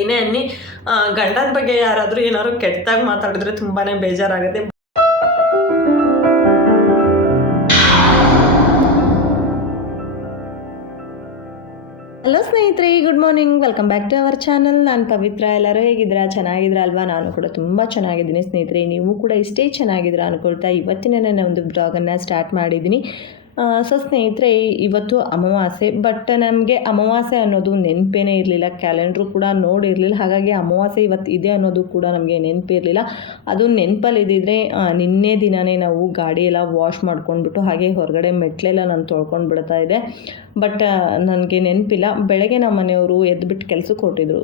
ಏನೇ ಅನ್ನಿ. ಗಂಡನ ಬಗ್ಗೆ ಯಾರಾದರೂ ಏನಾದ್ರು ಕೆಟ್ಟದಾಗಿ ಮಾತಾಡಿದ್ರೆ ತುಂಬಾ ಬೇಜಾರಾಗುತ್ತೆ. ಹಲೋ ಸ್ನೇಹಿತರೆ good morning welcome back to our channel ನಾನು ಪವಿತ್ರ. ಎಲ್ಲರೂ ಹೇಗಿದ್ದೀರಾ? ಚೆನ್ನಾಗಿದ್ರ ಅಲ್ವಾ ನಾನು ಕೂಡ ತುಂಬ ಚೆನ್ನಾಗಿದ್ದೀನಿ ಸ್ನೇಹಿತರೆ. ನೀವು ಕೂಡ ಇಷ್ಟೇ ಚೆನ್ನಾಗಿದ್ದೀರಾ ಅನ್ಕೊಳ್ತಾ ಇವತ್ತಿನ ನನ್ನ ಒಂದು ಬ್ಲಾಗನ್ನು ಸ್ಟಾರ್ಟ್ ಮಾಡಿದ್ದೀನಿ. ಸೊ ಸ್ನೇಹಿತರೆ ಇವತ್ತು ಅಮಾವಾಸ್ಯೆ ಬಟ್ ನಮಗೆ ಅಮಾವಾಸ್ಯೆ ಅನ್ನೋದು ನೆನಪೇನೇ ಇರಲಿಲ್ಲ ಕ್ಯಾಲೆಂಡ್ರು ಕೂಡ ನೋಡಿರಲಿಲ್ಲ, ಹಾಗಾಗಿ ಅಮಾವಾಸ್ಯೆ ಇವತ್ತು ಇದೆ ಅನ್ನೋದು ಕೂಡ ನಮಗೆ ನೆನಪಿರಲಿಲ್ಲ ಅದು ನೆನಪಲ್ಲಿ ಇದ್ದಿದ್ರೆ ನಿನ್ನೆ ದಿನವೇ ನಾವು ಗಾಡಿ ಎಲ್ಲ ವಾಶ್ ಮಾಡ್ಕೊಂಡ್ಬಿಟ್ಟು, ಹಾಗೆ ಹೊರಗಡೆ ಮೆಟ್ಲೆಲ್ಲ ನಾನು ತೊಳ್ಕೊಂಡು ಬಿಡ್ತಾ ಇದ್ದೆ. ಬಟ್ ನನಗೆ ನೆನಪಿಲ್ಲ. ಬೆಳಗ್ಗೆ ನಮ್ಮ ಮನೆಯವರು ಎದ್ದುಬಿಟ್ಟು ಕೆಲಸಕ್ಕೆ ಹೊರಟಿದ್ರು.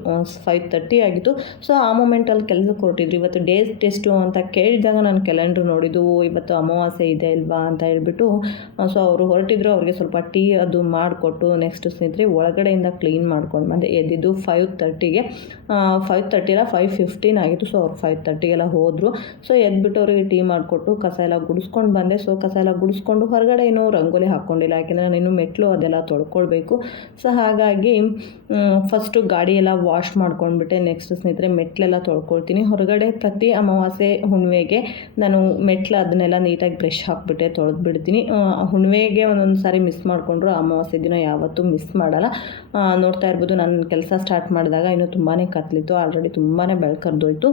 ಫೈವ್ ತರ್ಟಿ ಆಗಿತ್ತು. ಸೊ ಆ ಮೂಮೆಂಟಲ್ಲಿ ಕೆಲಸಕ್ಕೆ ಹೊರಟಿದ್ರು. ಇವತ್ತು ಡೇಸ್ ಟೆಸ್ಟು ಅಂತ ಕೇಳಿದಾಗ ನಾನು ಕ್ಯಾಲೆಂಡ್ರ್ ನೋಡಿದ್ದು ಇವತ್ತು ಅಮಾವಾಸ್ಯೆ ಇದೆ ಅಲ್ವಾ ಅಂತ ಹೇಳ್ಬಿಟ್ಟು ಸೊ ಅವರು ಹೊರಟಿದ್ರು. ಅವ್ರಿಗೆ ಸ್ವಲ್ಪ ಟೀ ಅದು ಮಾಡಿಕೊಟ್ಟು ನೆಕ್ಸ್ಟ್ ಸ್ನೇಹಿತರೆ ಒಳಗಡೆಯಿಂದ ಕ್ಲೀನ್ ಮಾಡ್ಕೊಂಡು ಬಂದೆ. ಎದ್ದಿದ್ದು ಫೈವ್ ತರ್ಟಿಗೆ ಫೈವ್ ತರ್ಟಿಲ್ಲ ಫೈವ್ ಫಿಫ್ಟೀನ್ ಆಗಿತ್ತು. ಸೊ ಅವ್ರು ಫೈವ್ ತರ್ಟಿಗೆಲ್ಲ ಹೋದರು. ಸೊ ಎದ್ಬಿಟ್ಟು ಅವರಿಗೆ ಟೀ ಮಾಡಿಕೊಟ್ಟು, ಕಸ ಎಲ್ಲ ಗುಡಿಸ್ಕೊಂಡು ಬಂದೆ. ಸೊ ಕಸ ಎಲ್ಲ ಗುಡಿಸ್ಕೊಂಡು ಹೊರಗಡೆ ಏನೂ ರಂಗೋಲಿ ಹಾಕ್ಕೊಂಡಿಲ್ಲ. ಯಾಕೆಂದರೆ ನಾನು ಇನ್ನೂ ಮೆಟ್ಲು ಅದೆಲ್ಲ ತೊಳ್ಕೊಳ್ಬೇಕು. ಸೊ ಹಾಗಾಗಿ ಫಸ್ಟು ಗಾಡಿ ಎಲ್ಲ ವಾಶ್ ಮಾಡ್ಕೊಂಡ್ಬಿಟ್ಟೆ ನೆಕ್ಸ್ಟ್ ಸ್ನೇಹಿತರೆ ಮೆಟ್ಲೆಲ್ಲ ತೊಳ್ಕೊಳ್ತೀನಿ. ಹೊರಗಡೆ ಪ್ರತಿ ಅಮಾವಾಸ್ಯೆ ಹುಣ್ಣಿಮೆಗೆ ನಾನು ಮೆಟ್ಲು ಅದನ್ನೆಲ್ಲ ನೀಟಾಗಿ ಬ್ರಷ್ ಹಾಕ್ಬಿಟ್ಟೆ ತೊಳೆದು ಬಿಡ್ತೀನಿ ಹುಣ್ಣಿಮೆಗೆ ಒಂದೊಂದು ಸಾರಿ ಮಿಸ್ ಮಾಡಿಕೊಂಡ್ರು, ಅಮಾವಾಸ್ಯೆ ದಿನ ಯಾವತ್ತೂ ಮಿಸ್ ಮಾಡಲ್ಲ. ನೋಡ್ತಾ ಇರ್ಬೋದು, ನಾನು ಕೆಲಸ ಸ್ಟಾರ್ಟ್ ಮಾಡಿದಾಗ ಇನ್ನೂ ತುಂಬಾ ಕತ್ಲಿತ್ತು ಆಲ್ರೆಡಿ ತುಂಬಾ ಬೆಳಕರ್ದೋಯ್ತು.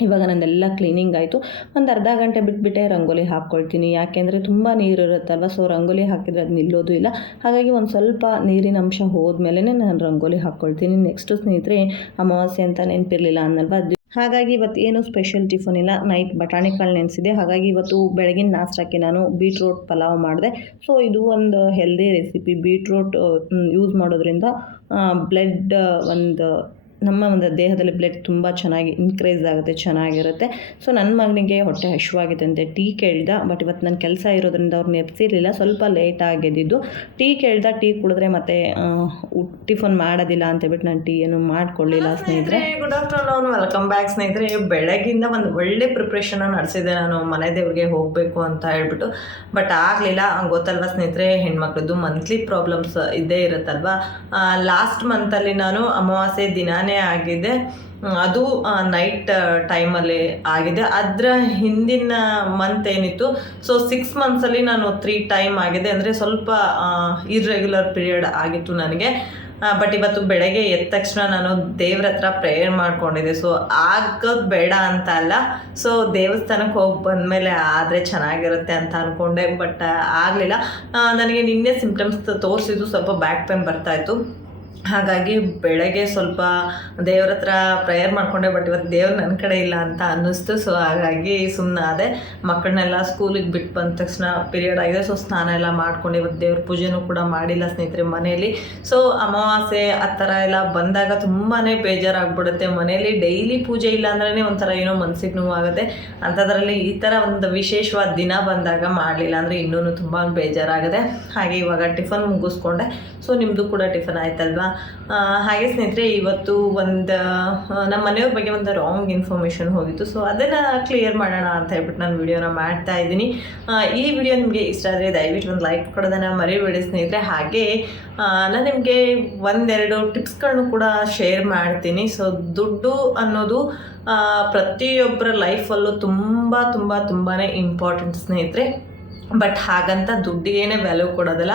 ಇವಾಗ ನನ್ನೆಲ್ಲ ಕ್ಲೀನಿಂಗ್ ಆಯಿತು. ಒಂದು ಅರ್ಧ ಗಂಟೆ ಬಿಟ್ಬಿಟ್ಟೆ ರಂಗೋಲಿ ಹಾಕ್ಕೊಳ್ತೀನಿ. ಯಾಕೆಂದರೆ ತುಂಬ ನೀರು ಇರುತ್ತಲ್ವ ಸೊ ರಂಗೋಲಿ ಹಾಕಿದರೆ ಅದು ನಿಲ್ಲೋದು ಇಲ್ಲ. ಹಾಗಾಗಿ ಒಂದು ಸ್ವಲ್ಪ ನೀರಿನ ಅಂಶ ಹೋದ್ಮೇಲೆ ನಾನು ರಂಗೋಲಿ ಹಾಕ್ಕೊಳ್ತೀನಿ. ನೆಕ್ಸ್ಟು ಸ್ನೇಹಿತರೆ, ಅಮಾವಾಸ್ಯೆ ಅಂತ ನೆನಪಿರಲಿಲ್ಲ ಅನ್ನಲ್ವ? ಅದು ಹಾಗಾಗಿ ಇವತ್ತು ಏನು ಸ್ಪೆಷಲ್ ಟಿಫನ್ ಇಲ್ಲ. ನೈಟ್ ಬಟಾಣಿ ಕಾಳು ನೆನೆಸಿದೆ. ಹಾಗಾಗಿ ಇವತ್ತು ಬೆಳಗಿನ ನಾಷ್ಟಕ್ಕೆ ನಾನು ಬೀಟ್ರೋಟ್ ಪಲಾವ್ ಮಾಡಿದೆ. ಸೊ ಇದು ಒಂದು ಹೆಲ್ದಿ ರೆಸಿಪಿ ಬೀಟ್ರೋಟ್ ಯೂಸ್ ಮಾಡೋದ್ರಿಂದ ಬ್ಲಡ್ ಒಂದು ನಮ್ಮ ಒಂದು ದೇಹದಲ್ಲಿ ಬ್ಲಡ್ ತುಂಬ ಚೆನ್ನಾಗಿ ಇನ್ಕ್ರೀಸ್ ಆಗುತ್ತೆ ಚೆನ್ನಾಗಿರುತ್ತೆ. ಸೊ ನನ್ನ ಮಗನಿಗೆ ಹೊಟ್ಟೆ ಹಶುವಾಗಿದೆ ಅಂತೆ. ಟೀ ಕೇಳ್ದ ಬಟ್ ಇವತ್ತು ನನ್ನ ಕೆಲಸ ಇರೋದ್ರಿಂದ ಅವ್ರು ನೆಪ್ಸಿರಲಿಲ್ಲ ಸ್ವಲ್ಪ ಲೇಟ್ ಆಗಿದ್ದು ಟೀ ಕೇಳ್ದ ಟೀ ಕುಡಿದ್ರೆ ಮತ್ತೆ ಟಿಫನ್ ಮಾಡೋದಿಲ್ಲ ಅಂತ ಹೇಳ್ಬಿಟ್ಟು ನಾನು ಟೀ ಏನು ಮಾಡ್ಕೊಳ್ಳಿಲ್ಲ ಸ್ನೇಹಿತರೆ ಗುಡ್ ಆಫ್ಟರ್ನೂನ್ ವೆಲ್ಕಮ್ ಬ್ಯಾಕ್ ಸ್ನೇಹಿತರೆ. ಬೆಳಗಿಂದ ಒಂದು ಒಳ್ಳೆ ಪ್ರಿಪ್ರೇಷನ್ ನಡೆಸಿದೆ ನಾನು. ಮನೆ ದೇವ್ರಿಗೆ ಹೋಗಬೇಕು ಅಂತ ಹೇಳ್ಬಿಟ್ಟು. ಬಟ್ ಆಗಲಿಲ್ಲ. ಗೊತ್ತಲ್ವ ಸ್ನೇಹಿತರೆ? ಹೆಣ್ಮಕ್ಳದ್ದು ಮಂತ್ಲಿ ಪ್ರಾಬ್ಲಮ್ಸ್ ಇದ್ದೇ ಇರುತ್ತಲ್ವಾ? ಲಾಸ್ಟ್ ಮಂತಲ್ಲಿ ನಾನು ಅಮಾವಾಸ್ಯೆ ದಿನಾನೇ ಆಗಿದೆ. ಅದು ನೈಟ್ ಟೈಮಲ್ಲಿ ಆಗಿದೆ. ಅದರ ಹಿಂದಿನ ಮಂತ್ ಏನಿತ್ತು? ಸೊ ಸಿಕ್ಸ್ ಮಂತ್ಸಲ್ಲಿ ನಾನು ತ್ರೀ ಟೈಮ್ ಆಗಿದೆ. ಅಂದರೆ ಸ್ವಲ್ಪ ಇರ್ರೆಗ್ಯುಲರ್ ಪೀರಿಯಡ್ ಆಗಿತ್ತು ನನಗೆ. ಬಟ್ ಇವತ್ತು ಬೆಳಗ್ಗೆ ಎದ್ದ ತಕ್ಷಣ ನಾನು ದೇವ್ರ ಹತ್ರ ಪ್ರೇಯರ್ ಮಾಡ್ಕೊಂಡಿದ್ದೆ. ಸೊ ಆಗೋದು ಬೇಡ ಅಂತ ಅಲ್ಲ. ಸೊ ದೇವಸ್ಥಾನಕ್ಕೆ ಹೋಗಿ ಬಂದಮೇಲೆ ಆದರೆ ಚೆನ್ನಾಗಿರುತ್ತೆ ಅಂತ ಅಂದ್ಕೊಂಡೆ ಬಟ್ ಆಗಲಿಲ್ಲ. ನನಗೆ ನಿನ್ನೆ ಸಿಂಪ್ಟಮ್ಸ್ ತೋರಿಸಿದ್ದು ಸ್ವಲ್ಪ ಬ್ಯಾಕ್ ಪೇನ್ ಬರ್ತಾಯಿತ್ತು ಹಾಗಾಗಿ ಬೆಳಗ್ಗೆ ಸ್ವಲ್ಪ ದೇವ್ರ ಹತ್ರ ಪ್ರೇಯರ್ ಮಾಡ್ಕೊಂಡೆ ಬಟ್ ಇವತ್ತು ದೇವ್ರು ನನ್ನ ಕಡೆ ಇಲ್ಲ ಅಂತ ಅನ್ನಿಸ್ತು. ಸೊ ಹಾಗಾಗಿ ಸುಮ್ಮನೆ ಅದೇ ಮಕ್ಕಳನ್ನೆಲ್ಲ ಸ್ಕೂಲಿಗೆ ಬಿಟ್ಟು ಬಂದ ತಕ್ಷಣ ಪೀರಿಯಡ್ ಆಗಿದೆ. ಸೊ ಸ್ನಾನ ಎಲ್ಲ ಮಾಡ್ಕೊಂಡು ಇವತ್ತು ದೇವ್ರ ಪೂಜೆನೂ ಕೂಡ ಮಾಡಿಲ್ಲ ಸ್ನೇಹಿತರೆ ಮನೆಯಲ್ಲಿ. ಸೊ ಅಮಾವಾಸ್ಯೆ ಆ ಥರ ಎಲ್ಲ ಬಂದಾಗ ತುಂಬಾ ಬೇಜಾರಾಗ್ಬಿಡುತ್ತೆ ಮನೆಯಲ್ಲಿ. ಡೈಲಿ ಪೂಜೆ ಇಲ್ಲ ಅಂದ್ರೆ ಒಂಥರ ಏನೋ ಮನ್ಸಿಗೆ ನೋವಾಗುತ್ತೆ. ಅಂಥದ್ರಲ್ಲಿ ಈ ಥರ ಒಂದು ವಿಶೇಷವಾದ ದಿನ ಬಂದಾಗ ಮಾಡಲಿಲ್ಲ ಅಂದರೆ ಇನ್ನೂ ತುಂಬ ಬೇಜಾರಾಗಿದೆ ಹಾಗೆ ಇವಾಗ ಟಿಫನ್ ಮುಗಿಸ್ಕೊಂಡೆ. ಸೊ ನಿಮ್ಮದು ಕೂಡ ಟಿಫನ್ ಆಯ್ತಲ್ವಾ? ಆ, ಹಾಗೆ ಸ್ನೇಹಿತರೆ ಇವತ್ತು ಒಂದು ನಮ್ಮ ಮನೆಯವ್ರ ಬಗ್ಗೆ ಒಂದು ರಾಂಗ್ ಇನ್ಫಾರ್ಮೇಷನ್ ಹೋಗಿತ್ತು. ಸೊ ಅದನ್ನು ಕ್ಲಿಯರ್ ಮಾಡೋಣ ಅಂತ ಹೇಳ್ಬಿಟ್ಟು ನಾನು ವಿಡಿಯೋನ ಮಾಡ್ತಾ ಇದ್ದೀನಿ. ಈ ವಿಡಿಯೋ ನಿಮಗೆ ಇಷ್ಟ ಆದರೆ ದಯವಿಟ್ಟು ಒಂದು ಲೈಕ್ ಕೊಡೋದನ್ನು ಮರಿಬೇಡಿ ಸ್ನೇಹಿತರೆ. ಹಾಗೆ ನಾನು ನಿಮಗೆ ಒಂದೆರಡು ಟಿಪ್ಸ್ಗಳನ್ನು ಕೂಡ ಶೇರ್ ಮಾಡ್ತೀನಿ. ಸೊ ದುಡ್ಡು ಅನ್ನೋದು ಪ್ರತಿಯೊಬ್ಬರ ಲೈಫಲ್ಲೂ ತುಂಬ ತುಂಬ ತುಂಬಾ ಇಂಪಾರ್ಟೆಂಟ್ ಸ್ನೇಹಿತರೆ. ಬಟ್ ಹಾಗಂತ ದುಡ್ಡಿಗೇನೆ ವ್ಯಾಲ್ಯೂ ಕೊಡೋದಿಲ್ಲ.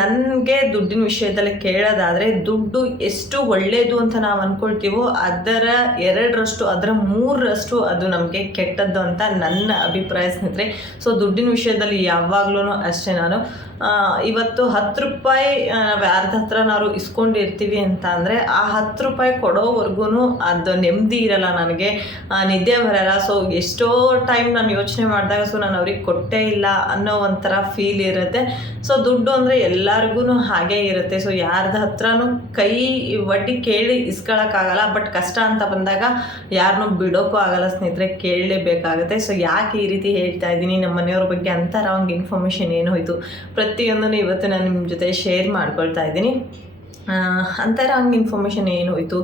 ನನಗೆ ದುಡ್ಡಿನ ವಿಷಯದಲ್ಲಿ ಕೇಳೋದಾದರೆ ದುಡ್ಡು ಎಷ್ಟು ಒಳ್ಳೆಯದು ಅಂತ ನಾವು ಅಂದ್ಕೊಳ್ತೀವೋ ಅದರ ಎರಡರಷ್ಟು, ಅದರ ಮೂರರಷ್ಟು ಅದು ನಮಗೆ ಕೆಟ್ಟದ್ದು ಅಂತ ನನ್ನ ಅಭಿಪ್ರಾಯ ಸ್ನೇಹಿತರೆ. ಸೊ ದುಡ್ಡಿನ ವಿಷಯದಲ್ಲಿ ಯಾವಾಗಲೂ ಅಷ್ಟೇ ನಾನು. ಇವತ್ತು ಹತ್ತು ರೂಪಾಯಿ ನಾವು ಯಾರ್ದ ಹತ್ರ ನಾವು ಇಸ್ಕೊಂಡಿರ್ತೀವಿ ಅಂತ ಅಂದರೆ ಆ ಹತ್ತು ರೂಪಾಯಿ ಕೊಡೋವರೆಗೂ ಅದು ನೆಮ್ಮದಿ ಇರಲ್ಲ ನನಗೆ. ನಿದ್ದೆ ಬರಲ್ಲ. ಸೊ ಎಷ್ಟೋ ಟೈಮ್ ನಾನು ಯೋಚನೆ ಮಾಡಿದಾಗ ಸೊ ನಾನು ಅವ್ರಿಗೆ ಕೊಟ್ಟೇ ಇಲ್ಲ ಅನ್ನೋ ಒಂಥರ ಫೀಲ್ ಇರುತ್ತೆ. ಸೊ ದುಡ್ಡು ಅಂದರೆ ಎಲ್ಲರಿಗೂ ಹಾಗೇ ಇರುತ್ತೆ. ಸೊ ಯಾರ್ದ ಹತ್ರನೂ ಕೈ ಒಡ್ಡಿ ಕೇಳಿ ಇಸ್ಕೊಳಕ್ಕಾಗಲ್ಲ. ಬಟ್ ಕಷ್ಟ ಅಂತ ಬಂದಾಗ ಯಾರನ್ನೂ ಬಿಡೋಕ್ಕೂ ಆಗಲ್ಲ. ಸ್ನೇಹಿತರೆ, ಕೇಳಲೇಬೇಕಾಗುತ್ತೆ. ಸೊ ಯಾಕೆ ಈ ರೀತಿ ಹೇಳ್ತಾ ಇದ್ದೀನಿ? ನಮ್ಮ ಮನೆಯವ್ರ ಬಗ್ಗೆ ಅಂತ ರಾಂಗ್ ಇನ್ಫಾರ್ಮೇಷನ್ ಏನು ಹೋಯ್ತು? ಪ್ರತಿಯೊಂದನ್ನು ಇವತ್ತು ನಾನು ನಿಮ್ಮ ಜೊತೆ ಶೇರ್ ಮಾಡ್ಕೊಳ್ತಾ ಇದ್ದೀನಿ. ಅಂತರ ಹಂಗೆ ಇನ್ಫಾರ್ಮೇಷನ್ ಏನು ಇತ್ತು?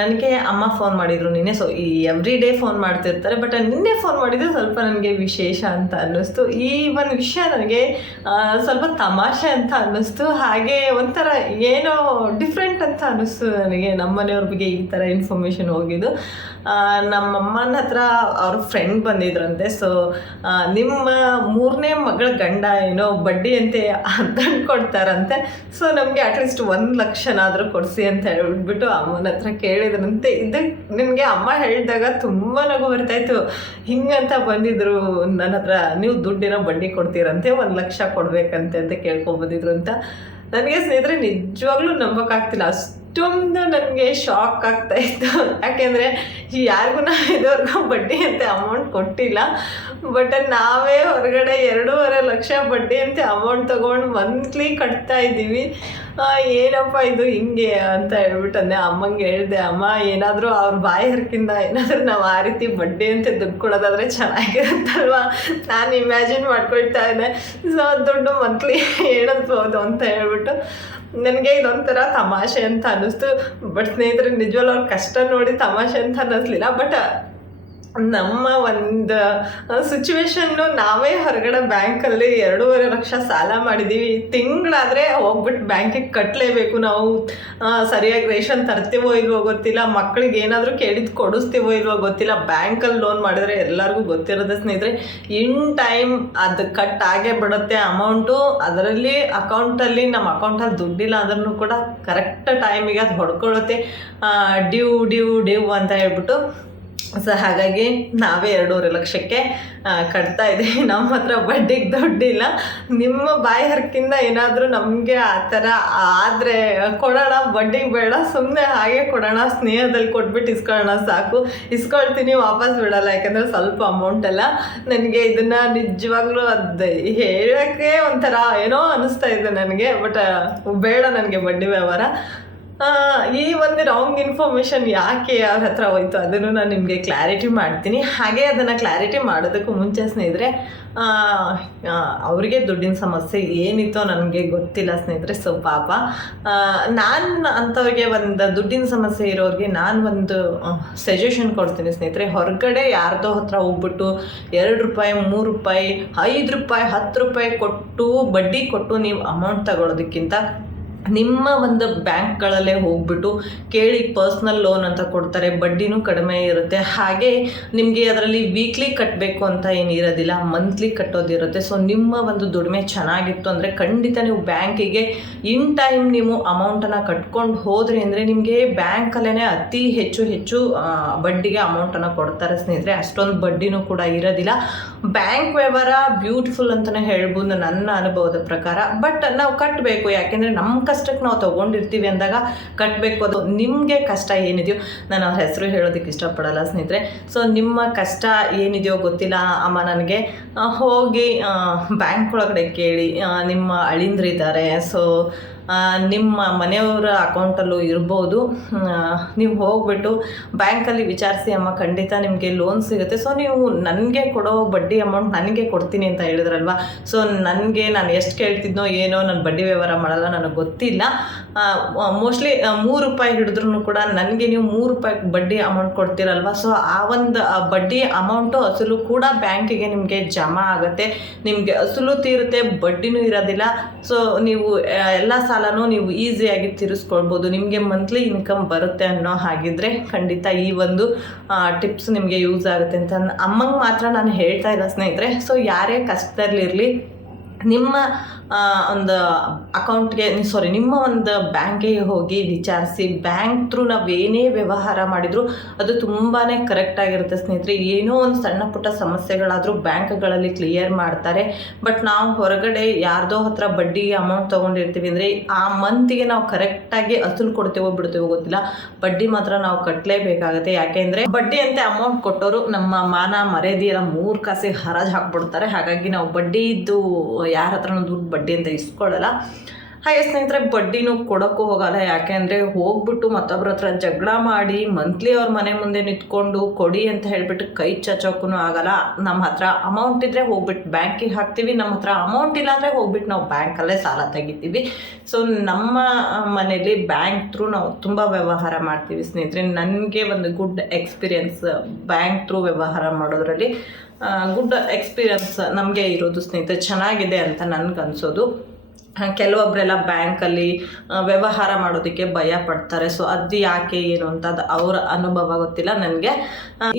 ನನಗೆ ಅಮ್ಮ ಫೋನ್ ಮಾಡಿದರು ನಿನ್ನೆ. ಸೊ ಈ ಎವ್ರಿ ಡೇ ಫೋನ್ ಮಾಡ್ತಿರ್ತಾರೆ ಬಟ್ ನಿನ್ನೆ ಫೋನ್ ಮಾಡಿದ್ರೆ ಸ್ವಲ್ಪ ನನಗೆ ವಿಶೇಷ ಅಂತ ಅನ್ನಿಸ್ತು. ಈ ಒಂದು ವಿಷಯ ನನಗೆ ಸ್ವಲ್ಪ ತಮಾಷೆ ಅಂತ ಅನ್ನಿಸ್ತು. ಹಾಗೆ ಒಂಥರ ಏನೋ ಡಿಫ್ರೆಂಟ್ ಅಂತ ಅನ್ನಿಸ್ತು ನನಗೆ ನಮ್ಮ ಮನೆಯವ್ರ ಬಗ್ಗೆ ಈ ಥರ ಇನ್ಫಾರ್ಮೇಷನ್ ಹೋಗಿದ್ದು. ನಮ್ಮಮ್ಮನ ಹತ್ರ ಅವ್ರ ಫ್ರೆಂಡ್ ಬಂದಿದ್ರಂತೆ. ಸೊ ನಿಮ್ಮ ಮೂರನೇ ಮಗಳ ಗಂಡ ಏನೋ ಬಡ್ಡಿ ಅಂತೆ ಅಂತ ಕೊಡ್ತಾರಂತೆ ಸೊ ನಮಗೆ ಅಟ್ಲೀಸ್ಟ್ ಒಂದು ಲಕ್ಷನಾದರೂ ಕೊಡಿಸಿ ಅಂತ ಹೇಳ್ಬಿಟ್ಟು ಅಮ್ಮನ ಹತ್ರ ಕೇಳಿದ್ರಂತೆ ಇದು ನಿಮಗೆ ಅಮ್ಮ ಹೇಳಿದಾಗ ತುಂಬ ನಗು ಬರ್ತಾಯಿತ್ತು ಹಿಂಗಂತ ಬಂದಿದ್ರು, ನನ್ನ ಹತ್ರ ನೀವು ದುಡ್ಡಿನ ಬಡ್ಡಿ ಕೊಡ್ತೀರಂತೆ, ಒಂದು ಲಕ್ಷ ಕೊಡಬೇಕಂತೆ ಅಂತ ಕೇಳ್ಕೊಂಬಂದಿದ್ರು ಅಂತ. ನನಗೆ ಸ್ನೇಹಿತರೆ, ನಿಜವಾಗ್ಲೂ ನಂಬೋಕ್ಕಾಗ್ತಿಲ್ಲ ಅಷ್ಟೊಂದು ನನಗೆ ಶಾಕ್ ಆಗ್ತಾ ಇತ್ತು. ಯಾಕೆಂದರೆ, ಯಾರಿಗೂ ನಾವು ಇದುವರೆಗೂ ಬಡ್ಡಿ ಅಂತ ಅಮೌಂಟ್ ಕೊಟ್ಟಿಲ್ಲ. ಬಟ್ ನಾವೇ ಹೊರಗಡೆ ಎರಡೂವರೆ ಲಕ್ಷ ಬಡ್ಡಿ ಅಂತ ಅಮೌಂಟ್ ತೊಗೊಂಡು ಮಂತ್ಲಿ ಕಟ್ತಾ ಇದ್ದೀವಿ. ಏನಪ್ಪ ಇದು ಹಿಂಗೆ ಅಂತ ಹೇಳ್ಬಿಟ್ಟು ಅಂದೆ ಅಮ್ಮಂಗೆ ಹೇಳಿದೆ, ಅಮ್ಮ, ಏನಾದರೂ ಅವ್ರ ಬಾಯಿ ಹರ್ಕಿಂದ ಏನಾದರೂ ನಾವು ಆ ರೀತಿ ಬಡ್ಡಿ ಅಂತ ದುಡ್ಡು ಕೊಡೋದಾದ್ರೆ ಚೆನ್ನಾಗಿರುತ್ತಲ್ವಾ? ನಾನು ಇಮ್ಯಾಜಿನ್ ಮಾಡ್ಕೊಳ್ತಾ ಇದ್ದೆ. ಸೊ ದುಡ್ಡು ಮಂತ್ಲಿ ಹೇಳಬಹುದು ಅಂತ ಹೇಳ್ಬಿಟ್ಟು ನನಗೆ ಇದೊಂಥರ ತಮಾಷೆ ಅಂತ ಅನ್ನಿಸ್ತು. ಬಟ್ ಸ್ನೇಹಿತರೆ ನಿಜವಲ್ಲ ಅವ್ರ ಕಷ್ಟ ನೋಡಿ ತಮಾಷೆ ಅಂತ ಅನ್ನಿಸ್ಲಿಲ್ಲ. ಬಟ್ ನಮ್ಮ ಒಂದು ಸಿಚುವೇಶನ್ನು ನಾವೇ ಹೊರಗಡೆ ಬ್ಯಾಂಕಲ್ಲಿ ಎರಡೂವರೆ ಲಕ್ಷ ಸಾಲ ಮಾಡಿದ್ದೀವಿ ತಿಂಗಳಾದರೆ ಹೋಗ್ಬಿಟ್ಟು ಬ್ಯಾಂಕಿಗೆ ಕಟ್ಟಲೇಬೇಕು ನಾವು. ಸರಿಯಾಗಿ ರೇಷನ್ ತರ್ತೀವೋ ಇಲ್ವೋ ಗೊತ್ತಿಲ್ಲ ಮಕ್ಕಳಿಗೆ ಏನಾದರೂ ಕೇಳಿದ್ದು ಕೊಡಿಸ್ತೀವೋ ಇಲ್ವೋ ಗೊತ್ತಿಲ್ಲ, ಬ್ಯಾಂಕಲ್ಲಿ ಲೋನ್ ಮಾಡಿದ್ರೆ ಎಲ್ಲರಿಗೂ ಗೊತ್ತಿರೋದೇ ಸ್ನೇಹಿತರೆ, ಇನ್ ಟೈಮ್ ಅದು ಕಟ್ ಆಗೇ ಬಿಡುತ್ತೆ ಅಮೌಂಟು. ಅದರಲ್ಲಿ ಅಕೌಂಟಲ್ಲಿ ನಮ್ಮ ಅಕೌಂಟಲ್ಲಿ ದುಡ್ಡಿಲ್ಲ ಅಂದ್ರೂ ಕೂಡ ಕರೆಕ್ಟ್ ಟೈಮಿಗೆ ಅದು ಹೊಡ್ಕೊಳ್ಳುತ್ತೆ ಡ್ಯೂ ಡ್ಯೂ ಡ್ಯೂ ಅಂತ ಹೇಳ್ಬಿಟ್ಟು ಸೊ ಹಾಗಾಗಿ ನಾವೇ ಎರಡೂವರೆ ಲಕ್ಷಕ್ಕೆ ಕಟ್ತಾ ಇದ್ದೀವಿ. ನಮ್ಮ ಹತ್ರ ಬಡ್ಡಿಗೆ ದುಡ್ಡಿಲ್ಲ. ನಿಮ್ಮ ಬಾಯಿ ಹರಕಿಂದ ಏನಾದರೂ ನಮಗೆ ಆ ಥರ ಆದರೆ ಕೊಡೋಣ, ಬಡ್ಡಿಗೆ ಬೇಡ. ಸುಮ್ಮನೆ ಹಾಗೆ ಕೊಡೋಣ, ಸ್ನೇಹದಲ್ಲಿ ಕೊಟ್ಬಿಟ್ಟು ಇಸ್ಕೊಳ್ಳೋಣ ಸಾಕು. ಇಸ್ಕೊಳ್ತೀನಿ, ವಾಪಸ್ ಬಿಡೋಲ್ಲ. ಯಾಕಂದರೆ ಸ್ವಲ್ಪ ಅಮೌಂಟ್ ಅಲ್ಲ. ನನಗೆ ಇದನ್ನು ನಿಜವಾಗ್ಲೂ ಅದು ಹೇಳೋಕ್ಕೆ ಒಂಥರ ಏನೋ ಅನ್ನಿಸ್ತಾ ಇದೆ ನನಗೆ. ಬಟ್ ಬೇಡ ನನಗೆ ಬಡ್ಡಿ ವ್ಯವಹಾರ. ಈ ಒಂದು ರಾಂಗ್ ಇನ್ಫಾರ್ಮೇಶನ್ ಯಾಕೆ ಅವ್ರ ಹತ್ರ ಹೋಯ್ತು ಅದನ್ನು ನಾನು ನಿಮಗೆ ಕ್ಲಾರಿಟಿ ಮಾಡ್ತೀನಿ. ಹಾಗೆ ಅದನ್ನು ಕ್ಲಾರಿಟಿ ಮಾಡೋದಕ್ಕೂ ಮುಂಚೆ ಸ್ನೇಹಿತರೆ ಅವರಿಗೆ ದುಡ್ಡಿನ ಸಮಸ್ಯೆ ಏನಿತ್ತೋ ನನಗೆ ಗೊತ್ತಿಲ್ಲ ಸ್ನೇಹಿತರೆ ಸೊ ಪಾಪ. ನಾನು ಅಂಥವ್ರಿಗೆ ಒಂದು ದುಡ್ಡಿನ ಸಮಸ್ಯೆ ಇರೋರಿಗೆ ನಾನು ಒಂದು ಸಜೆಷನ್ ಕೊಡ್ತೀನಿ ಸ್ನೇಹಿತರೆ. ಹೊರಗಡೆ ಯಾರ್ದೋ ಹತ್ರ ಹೋಗ್ಬಿಟ್ಟು ಎರಡು ರೂಪಾಯಿ, ಮೂರು ರೂಪಾಯಿ, ಐದು ರೂಪಾಯಿ, ಹತ್ತು ರೂಪಾಯಿ ಕೊಟ್ಟು ಬಡ್ಡಿ ಕೊಟ್ಟು ನೀವು ಅಮೌಂಟ್ ತಗೊಳ್ಳೋದಕ್ಕಿಂತ ನಿಮ್ಮ ಒಂದು ಬ್ಯಾಂಕ್ಗಳಲ್ಲೇ ಹೋಗ್ಬಿಟ್ಟು ಕೇಳಿ ಪರ್ಸ್ನಲ್ ಲೋನ್ ಅಂತ ಕೊಡ್ತಾರೆ, ಬಡ್ಡಿನೂ ಕಡಿಮೆ ಇರುತ್ತೆ. ಹಾಗೆ ನಿಮಗೆ ಅದರಲ್ಲಿ ವೀಕ್ಲಿ ಕಟ್ಟಬೇಕು ಅಂತ ಏನು ಇರೋದಿಲ್ಲ ಮಂತ್ಲಿ ಕಟ್ಟೋದಿರುತ್ತೆ. ಸೊ ನಿಮ್ಮ ಒಂದು ದುಡಿಮೆ ಚೆನ್ನಾಗಿತ್ತು ಅಂದರೆ ಖಂಡಿತ ನೀವು ಬ್ಯಾಂಕಿಗೆ ಇನ್ ಟೈಮ್ ನೀವು ಅಮೌಂಟನ್ನು ಕಟ್ಕೊಂಡು ಹೋದ್ರಿ ಅಂದರೆ ನಿಮಗೆ ಬ್ಯಾಂಕಲ್ಲೇ ಅತಿ ಹೆಚ್ಚು ಹೆಚ್ಚು ಬಡ್ಡಿಗೆ ಅಮೌಂಟನ್ನು ಕೊಡ್ತಾರೆ ಸ್ನೇಹಿತರೆ. ಅಷ್ಟೊಂದು ಬಡ್ಡಿನೂ ಕೂಡ ಇರೋದಿಲ್ಲ. ಬ್ಯಾಂಕ್ ವ್ಯವಹಾರ ಬ್ಯೂಟಿಫುಲ್ ಅಂತಲೇ ಹೇಳ್ಬೋದು ನನ್ನ ಅನುಭವದ ಪ್ರಕಾರ. ಬಟ್ ನಾವು ಕಟ್ಟಬೇಕು ಯಾಕೆಂದರೆ ನಮ್ಮ ಕಷ್ಟಕ್ಕೆ ನಾವು ತೊಗೊಂಡಿರ್ತೀವಿ ಅಂದಾಗ ಕಟ್ಟಬೇಕು ಅದು. ನಿಮಗೆ ಕಷ್ಟ ಏನಿದೆಯೋ, ನಾನು ಅವ್ರ ಹೆಸರು ಹೇಳೋದಕ್ಕೆ ಇಷ್ಟಪಡಲ್ಲ ಸ್ನೇಹಿತರೆ. ಸೊ ನಿಮ್ಮ ಕಷ್ಟ ಏನಿದೆಯೋ ಗೊತ್ತಿಲ್ಲ, ಅಮ್ಮ ನನಗೆ ಹೋಗಿ ಬ್ಯಾಂಕ್ ಒಳಗಡೆ ಕೇಳಿ ನಿಮ್ಮ ಅಳಿಂದ್ರಿದ್ದಾರೆ. ಸೊ ನಿಮ್ಮ ಮನೆಯವರ ಅಕೌಂಟಲ್ಲೂ ಇರ್ಬೋದು. ನೀವು ಹೋಗ್ಬಿಟ್ಟು ಬ್ಯಾಂಕಲ್ಲಿ ವಿಚಾರಿಸಿ ಅಮ್ಮ, ಖಂಡಿತ ನಿಮಗೆ ಲೋನ್ ಸಿಗುತ್ತೆ. ಸೊ ನೀವು ನನಗೆ ಕೊಡೋ ಬಡ್ಡಿ ಅಮೌಂಟ್ ನನಗೆ ಕೊಡ್ತೀನಿ ಅಂತ ಹೇಳಿದ್ರಲ್ವ? ಸೊ ನನಗೆ ನಾನು ಎಷ್ಟು ಕೇಳ್ತಿದ್ನೋ ಏನೋ, ನಾನು ಬಡ್ಡಿ ವ್ಯವಹಾರ ಮಾಡಲ್ಲ, ನನಗೆ ಗೊತ್ತಿಲ್ಲ. ಮೋಸ್ಟ್ಲಿ ಮೂರು ರೂಪಾಯಿ ಹಿಡಿದ್ರೂ ಕೂಡ ನನಗೆ ನೀವು ಮೂರು ರೂಪಾಯಿ ಬಡ್ಡಿ ಅಮೌಂಟ್ ಕೊಡ್ತೀರಲ್ವ? ಸೊ ಆ ಒಂದು ಬಡ್ಡಿ ಅಮೌಂಟು ಅಸಲು ಕೂಡ ಬ್ಯಾಂಕಿಗೆ ನಿಮಗೆ ಜಮಾ ಆಗುತ್ತೆ. ನಿಮಗೆ ಅಸಲು ತೀರುತ್ತೆ, ಬಡ್ಡಿನೂ ಇರೋದಿಲ್ಲ. ಸೊ ನೀವು ಎಲ್ಲ ಸಾಲನೂ ನೀವು ಈಸಿಯಾಗಿ ತೀರಿಸ್ಕೊಳ್ಬೋದು. ನಿಮಗೆ ಮಂತ್ಲಿ ಇನ್ಕಮ್ ಬರುತ್ತೆ ಅನ್ನೋ ಹಾಗಿದ್ರೆ ಖಂಡಿತ ಈ ಒಂದು ಟಿಪ್ಸ್ ನಿಮಗೆ ಯೂಸ್ ಆಗುತ್ತೆ ಅಂತ ಅಮ್ಮಂಗೆ ಮಾತ್ರ ನಾನು ಹೇಳ್ತಾ ಇಲ್ಲ ಸ್ನೇಹಿತರೆ. ಸೊ ಯಾರೇ ಕಷ್ಟದಲ್ಲಿರಲಿ, ನಿಮ್ಮ ಒಂದು ಅಕೌಂಟ್ಗೆ ಸಾರಿ ನಿಮ್ಮ ಒಂದು ಬ್ಯಾಂಕ್ಗೆ ಹೋಗಿ ವಿಚಾರಿಸಿ, ಬ್ಯಾಂಕ್ ಥ್ರೂ ನಾವು ಏನೇ ವ್ಯವಹಾರ ಮಾಡಿದರೂ ಅದು ತುಂಬಾ ಕರೆಕ್ಟಾಗಿರುತ್ತೆ ಸ್ನೇಹಿತರೆ. ಏನೋ ಒಂದು ಸಣ್ಣ ಪುಟ್ಟ ಸಮಸ್ಯೆಗಳಾದರೂ ಬ್ಯಾಂಕ್ಗಳಲ್ಲಿ ಕ್ಲಿಯರ್ ಮಾಡ್ತಾರೆ. ಬಟ್ ನಾವು ಹೊರಗಡೆ ಯಾರ್ದೋ ಹತ್ರ ಬಡ್ಡಿ ಅಮೌಂಟ್ ತೊಗೊಂಡಿರ್ತೀವಿ ಅಂದರೆ ಆ ಮಂತಿಗೆ ನಾವು ಕರೆಕ್ಟಾಗಿ ಅಸಲು ಕೊಡ್ತೇವೋ ಬಿಡ್ತೇವೋ ಗೊತ್ತಿಲ್ಲ. ಬಡ್ಡಿ ಮಾತ್ರ ನಾವು ಕಟ್ಟಲೇಬೇಕಾಗುತ್ತೆ ಯಾಕೆಂದರೆ ಬಡ್ಡಿ ಅಂತ ಅಮೌಂಟ್ ಕೊಟ್ಟವರು ನಮ್ಮ ಮಾನ ಮರ್ಯಾದೆಯರ ಮೂರು ಕಾಸಿಗೆ ಹರಾಜು ಹಾಕ್ಬಿಡ್ತಾರೆ. ಹಾಗಾಗಿ ನಾವು ಬಡ್ಡಿ ಇದ್ದು ಯಾರ ಹತ್ರನೂ ದುಡ್ಡು ಬಡ್ಡಿ ಅಂತ ಇಸ್ಕೊಳ್ಳಲ್ಲ. ಹಾಗೆ ಸ್ನೇಹಿತರೆ ಬಡ್ಡಿನೂ ಕೊಡೋಕ್ಕೂ ಹೋಗಲ್ಲ. ಯಾಕೆ ಅಂದರೆ ಹೋಗ್ಬಿಟ್ಟು ಮತ್ತೊಬ್ಬರ ಹತ್ರ ಜಗಳ ಮಾಡಿ ಮಂತ್ಲಿ ಅವ್ರ ಮನೆ ಮುಂದೆ ನಿಂತ್ಕೊಂಡು ಕೊಡಿ ಅಂತ ಹೇಳಿಬಿಟ್ಟು ಕೈ ಚಚ್ಚೋಕ್ಕೂ ಆಗಲ್ಲ. ನಮ್ಮ ಹತ್ರ ಅಮೌಂಟ್ ಇದ್ದರೆ ಹೋಗ್ಬಿಟ್ಟು ಬ್ಯಾಂಕಿಗೆ ಹಾಕ್ತೀವಿ. ನಮ್ಮ ಹತ್ರ ಅಮೌಂಟ್ ಇಲ್ಲ ಅಂದರೆ ಹೋಗ್ಬಿಟ್ಟು ನಾವು ಬ್ಯಾಂಕಲ್ಲೇ ಸಾಲ ತೆಗಿತೀವಿ. ಸೊ ನಮ್ಮ ಮನೇಲಿ ಬ್ಯಾಂಕ್ ಥ್ರೂ ನಾವು ತುಂಬ ವ್ಯವಹಾರ ಮಾಡ್ತೀವಿ ಸ್ನೇಹಿತರೆ. ನನಗೆ ಒಂದು ಗುಡ್ ಎಕ್ಸ್ಪೀರಿಯನ್ಸ್ ಬ್ಯಾಂಕ್ ಥ್ರೂ ವ್ಯವಹಾರ ಮಾಡೋದರಲ್ಲಿ ಗುಡ್ ಎಕ್ಸ್ಪೀರಿಯನ್ಸ್ ನಮಗೆ ಇರೋದು ಸ್ನೇಹಿತರೆ, ಚೆನ್ನಾಗಿದೆ ಅಂತ ನನಗನ್ಸೋದು. ಕೆಲವೊಬ್ಬರೆಲ್ಲ ಬ್ಯಾಂಕಲ್ಲಿ ವ್ಯವಹಾರ ಮಾಡೋದಕ್ಕೆ ಭಯ ಪಡ್ತಾರೆ. ಸೊ ಅದು ಯಾಕೆ, ಏನು ಅಂತ ಅದು ಅವರ ಅನುಭವ ಗೊತ್ತಿಲ್ಲ ನನಗೆ.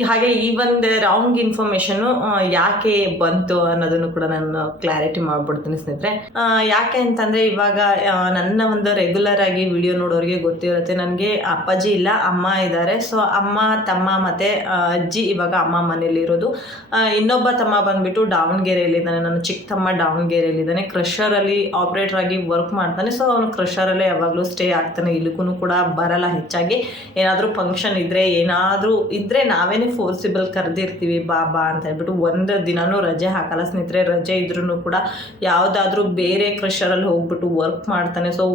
ಹಾಗೆ ಈ ಒಂದು ರಾಂಗ್ ಇನ್ಫಾರ್ಮೇಷನು ಯಾಕೆ ಬಂತು ಅನ್ನೋದನ್ನು ಕೂಡ ನಾನು ಕ್ಲಾರಿಟಿ ಮಾಡ್ಬಿಡ್ತೀನಿ ಸ್ನೇಹಿತರೆ. ಯಾಕೆ ಅಂತಂದರೆ ಇವಾಗ ನನ್ನ ಒಂದು ರೆಗ್ಯುಲರ್ ಆಗಿ ವಿಡಿಯೋ ನೋಡೋರಿಗೆ ಗೊತ್ತಿರುತ್ತೆ. ನನಗೆ ಅಪ್ಪಾಜಿ ಇಲ್ಲ, ಅಮ್ಮ ಇದ್ದಾರೆ ಸೊ ಅಮ್ಮ, ತಮ್ಮ ಮತ್ತು ಅಜ್ಜಿ ಇವಾಗ ಅಮ್ಮ ಮನೇಲಿರೋದು ಇನ್ನೊಬ್ಬ ತಮ್ಮ ಬಂದುಬಿಟ್ಟು ದಾವಣಗೆರೆಯಲ್ಲಿದ್ದಾನೆ. ನನ್ನ ಚಿಕ್ಕ ತಮ್ಮ ದಾವಣಗೆರೆಯಲ್ಲಿದ್ದಾನೆ ಕ್ರಷರಲ್ಲಿ ಆಪ್ರೇಟರ್ ಆಗಿ ವರ್ಕ್ ಮಾಡ್ತಾನೆ. ಸೊ ಅವನು ಕ್ರಷರಲ್ಲೇ ಯಾವಾಗಲೂ ಸ್ಟೇ ಆಗ್ತಾನೆ. ಇಲ್ಲಿಗೂ ಕೂಡ ಬರಲ್ಲ ಹೆಚ್ಚಾಗಿ. ಏನಾದರೂ ಫಂಕ್ಷನ್ ಇದ್ದರೆ ಏನಾದರೂ ಇದ್ದರೆ ನಾವೇನೇ ಫೋರ್ಸಿಬಲ್ ಕರೆದಿರ್ತೀವಿ, ಬಾ ಬಾ ಅಂತ ಹೇಳ್ಬಿಟ್ಟು ಒಂದು ದಿನವೂ ರಜೆ ಹಾಕಲ್ಲ. ಸ್ನೇಹಿತರೆ, ರಜೆ ಇದ್ರೂ ಕೂಡ ಯಾವುದಾದ್ರೂ ಬೇರೆ ಕ್ರಷರಲ್ಲಿ ಹೋಗ್ಬಿಟ್ಟು ವರ್ಕ್ ಮಾಡ್ತಾನೆ. ಸೊ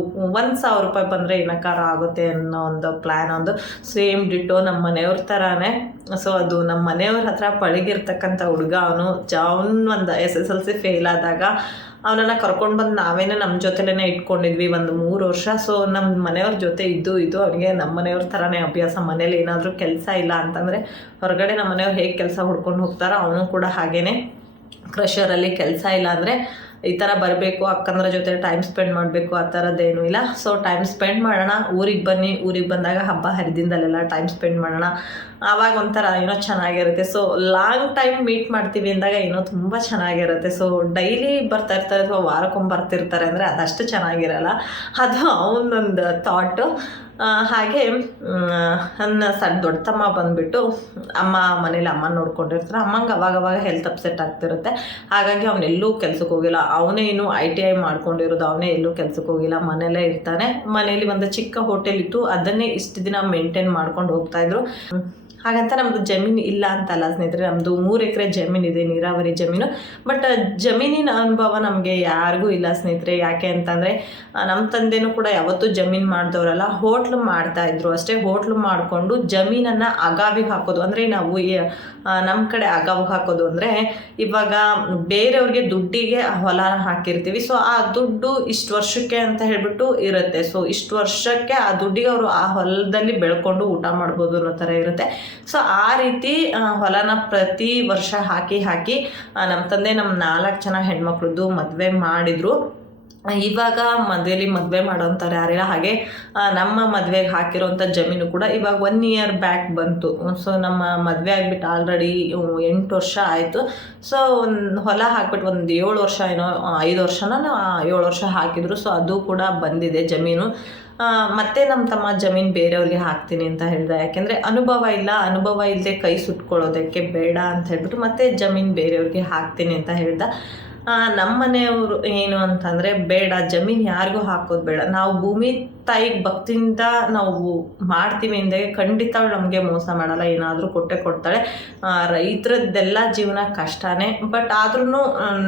ಒಂದು ಸಾವಿರ ರೂಪಾಯಿ ಬಂದರೆ ಏನಕ್ಕಾರ ಆಗುತ್ತೆ ಅನ್ನೋ ಒಂದು ಪ್ಲ್ಯಾನ್ ಒಂದು ಸೇಮ್ ಡಿಟೋ ನಮ್ಮ ಮನೆಯವ್ರ ಥರನೇ ಸೊ ಅದು ನಮ್ಮ ಮನೆಯವ್ರ ಹತ್ರ ಪಳಗಿರ್ತಕ್ಕಂಥ ಹುಡುಗ ಅವನು. ಅವನು ಒಂದು S S L C fail ಆದಾಗ ಅವನನ್ನು ಕರ್ಕೊಂಡು ಬಂದು ನಾವೇನೇ ನಮ್ಮ ಜೊತೆಲೇ ಇಟ್ಕೊಂಡಿದ್ವಿ ಒಂದು ಮೂರು ವರ್ಷ. ಸೊ ನಮ್ಮ ಮನೆಯವ್ರ ಜೊತೆ ಇದ್ದು ಇದ್ದು ಅವನಿಗೆ ನಮ್ಮ ಮನೆಯವ್ರ ಥರನೇ ಅಭ್ಯಾಸ. ಮನೇಲಿ ಏನಾದರೂ ಕೆಲಸ ಇಲ್ಲ ಅಂತಂದರೆ ಹೊರಗಡೆ ನಮ್ಮ ಮನೆಯವ್ರು ಹೇಗೆ ಕೆಲಸ ಹುಡ್ಕೊಂಡು ಹೋಗ್ತಾರೋ ಅವನು ಕೂಡ ಹಾಗೇ ಕ್ರಷರಲ್ಲಿ ಕೆಲಸ ಇಲ್ಲ ಅಂದರೆ ಈ ಥರ ಬರಬೇಕು, ಅಕ್ಕಂದ್ರ ಜೊತೆ ಟೈಮ್ ಸ್ಪೆಂಡ್ ಮಾಡಬೇಕು, ಆ ಥರದ್ದೇನು ಇಲ್ಲ. ಸೊ ಟೈಮ್ ಸ್ಪೆಂಡ್ ಮಾಡೋಣ. ಊರಿಗೆ ಬನ್ನಿ. ಊರಿಗೆ ಬಂದಾಗ ಹಬ್ಬ ಹರಿದಿನದಲ್ಲೆಲ್ಲ ಟೈಮ್ ಸ್ಪೆಂಡ್ ಮಾಡೋಣ. ಆವಾಗ ಒಂಥರ ಏನೋ ಚೆನ್ನಾಗಿರುತ್ತೆ. ಸೊ ಲಾಂಗ್ ಟೈಮ್ ಮೀಟ್ ಮಾಡ್ತೀವಿ ಅಂದಾಗ ಏನೋ ತುಂಬ ಚೆನ್ನಾಗಿರುತ್ತೆ. ಸೊ ಡೈಲಿ ಬರ್ತಾ ಇರ್ತಾರೆ ಅಥವಾ ವಾರಕ್ಕೊಮ್ಮೆ ಬರ್ತಿರ್ತಾರೆ ಅಂದರೆ ಅದಷ್ಟು ಚೆನ್ನಾಗಿರಲ್ಲ. ಅದು ಅವನೊಂದು ಥಾಟು ಹಾಗೆ ನನ್ನ ಸಣ್ಣ ದೊಡ್ಡ ತಮ್ಮ ಬಂದುಬಿಟ್ಟು ಅಮ್ಮ ಮನೇಲಿ ಅಮ್ಮ ನೋಡ್ಕೊಂಡಿರ್ತಾರೆ. ಅಮ್ಮಂಗೆ ಅವಾಗವಾಗ ಅವಾಗ ಹೆಲ್ತ್ ಅಪ್ಸೆಟ್ ಆಗ್ತಿರುತ್ತೆ. ಹಾಗಾಗಿ ಅವನೆಲ್ಲೂ ಕೆಲ್ಸಕ್ಕೆ ಹೋಗಿಲ್ಲ. ಅವನೇ ಇನ್ನು ಐ ಟಿ ಐ ಮಾಡ್ಕೊಂಡಿರೋದು. ಅವನೇ ಎಲ್ಲೂ ಕೆಲ್ಸಕ್ಕೆ ಹೋಗಿಲ್ಲ. ಮನೇಲೇ ಇರ್ತಾನೆ. ಮನೇಲಿ ಒಂದು ಚಿಕ್ಕ ಹೋಟೆಲ್ ಇತ್ತು. ಅದನ್ನೇ ಇಷ್ಟು ದಿನ ಮೇಂಟೈನ್ ಮಾಡ್ಕೊಂಡು ಹೋಗ್ತಾಯಿದ್ರು ಹಾಗಂತ ನಮ್ಮದು ಜಮೀನು ಇಲ್ಲ ಅಂತಲ್ಲ ಸ್ನೇಹಿತರೆ ನಮ್ಮದು ಮೂರು ಎಕರೆ ಜಮೀನಿದೆ ನೀರಾವರಿ ಜಮೀನು. ಬಟ್ ಜಮೀನಿನ ಅನುಭವ ನಮಗೆ ಯಾರಿಗೂ ಇಲ್ಲ ಸ್ನೇಹಿತರೆ. ಯಾಕೆ ಅಂತಂದರೆ ನಮ್ಮ ತಂದೆನೂ ಕೂಡ ಯಾವತ್ತೂ ಜಮೀನು ಮಾಡಿದವರಲ್ಲ. ಹೋಟ್ಲು ಮಾಡ್ತಾಯಿದ್ರು ಅಷ್ಟೇ. ಹೋಟ್ಲು ಮಾಡಿಕೊಂಡು ಜಮೀನನ್ನು ಅಗಾವಿಗೆ ಹಾಕೋದು. ಅಂದರೆ ನಾವು ನಮ್ಮ ಕಡೆ ಅಗಾವಿಗೆ ಹಾಕೋದು ಅಂದರೆ, ಇವಾಗ ಬೇರೆಯವ್ರಿಗೆ ದುಡ್ಡಿಗೆ ಹೊಲ ಹಾಕಿರ್ತೀವಿ. ಸೊ ಆ ದುಡ್ಡು ಇಷ್ಟು ವರ್ಷಕ್ಕೆ ಅಂತ ಹೇಳ್ಬಿಟ್ಟು ಇರುತ್ತೆ. ಸೊ ಇಷ್ಟು ವರ್ಷಕ್ಕೆ ಆ ದುಡ್ಡಿಗೆ ಅವರು ಆ ಹೊಲದಲ್ಲಿ ಬೆಳ್ಕೊಂಡು ಊಟ ಮಾಡ್ಬೋದು ಅನ್ನೋ ಥರ ಇರುತ್ತೆ. ಸೊ ಆ ರೀತಿ ಹೊಲನ ಪ್ರತಿ ವರ್ಷ ಹಾಕಿ ಹಾಕಿ ನಮ್ಮ ತಂದೆ ನಮ್ಮ ನಾಲ್ಕು ಜನ ಹೆಣ್ಮಕ್ಳದ್ದು ಮದುವೆ ಮಾಡಿದರು. ಇವಾಗ ಮದುವೆಲಿ ಮದುವೆ ಮಾಡೋಂಥವ್ರು ಯಾರಿಲ್ಲ. ಹಾಗೆ ನಮ್ಮ ಮದುವೆಗೆ ಹಾಕಿರೋಂಥ ಜಮೀನು ಕೂಡ ಇವಾಗ ಒನ್ ಇಯರ್ ಬ್ಯಾಕ್ ಬಂತು. ಸೊ ನಮ್ಮ ಮದುವೆ ಆಗಿಬಿಟ್ಟು ಆಲ್ರೆಡಿ ಎಂಟು ವರ್ಷ ಆಯಿತು. ಸೊ ಒಂದು ಹೊಲ ಹಾಕ್ಬಿಟ್ಟು ಒಂದು ಏಳು ವರ್ಷ ಏನೋ ಐದು ವರ್ಷನ ಏಳು ವರ್ಷ ಹಾಕಿದ್ರು. ಸೊ ಅದು ಕೂಡ ಬಂದಿದೆ ಜಮೀನು. ಮತ್ತೆ ನಮ್ಮ ತಮ್ಮ ಜಮೀನು ಬೇರೆಯವ್ರಿಗೆ ಹಾಕ್ತೀನಿ ಅಂತ ಹೇಳಿದೆ. ಯಾಕೆಂದರೆ ಅನುಭವ ಇಲ್ಲ. ಅನುಭವ ಇಲ್ಲದೆ ಕೈ ಸುಟ್ಕೊಳ್ಳೋದಕ್ಕೆ ಬೇಡ ಅಂತ ಹೇಳ್ಬಿಟ್ಟು ಮತ್ತೆ ಜಮೀನು ಬೇರೆಯವ್ರಿಗೆ ಹಾಕ್ತೀನಿ ಅಂತ ಹೇಳ್ದ. ನಮ್ಮ ಮನೆಯವರು ಏನು ಅಂತಂದರೆ, ಬೇಡ, ಜಮೀನು ಯಾರಿಗೂ ಹಾಕೋದು ಬೇಡ. ನಾವು ಭೂಮಿ ತಾಯಿಗೆ ಭಕ್ತಿಯಿಂದ ನಾವು ಮಾಡ್ತೀವಿ ಅಂದಾಗ ಖಂಡಿತ ನಮಗೆ ಮೋಸ ಮಾಡಲ್ಲ. ಏನಾದರೂ ಕೊಟ್ಟೆ ಕೊಡ್ತಾಳೆ. ರೈತರದ್ದೆಲ್ಲ ಜೀವನ ಕಷ್ಟನೇ. ಬಟ್ ಆದ್ರೂ